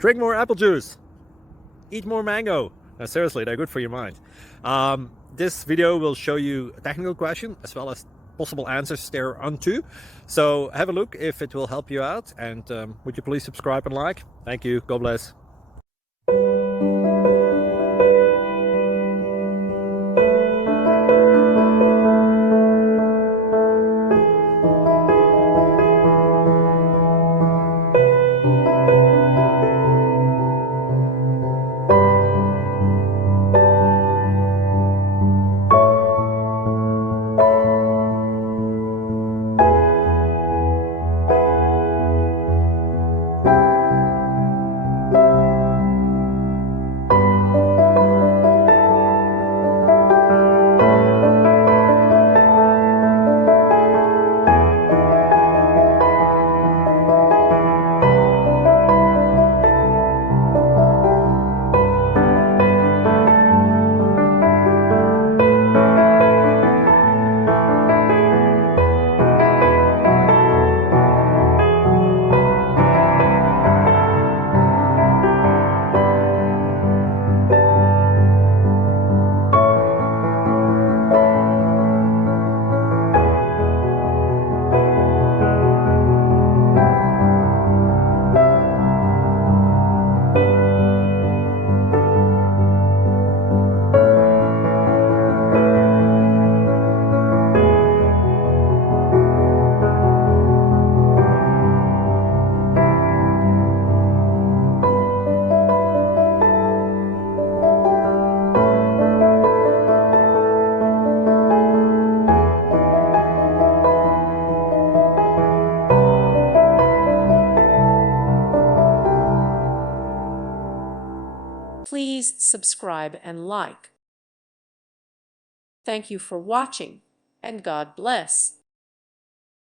Drink more apple juice. Eat more mango. No, seriously, they're good for your mind. This video will show you a technical question as well as possible answers thereunto. So have a look if it will help you out, and would you please subscribe and like? Thank you. God bless. Please subscribe and like. Thank you for watching, and God bless.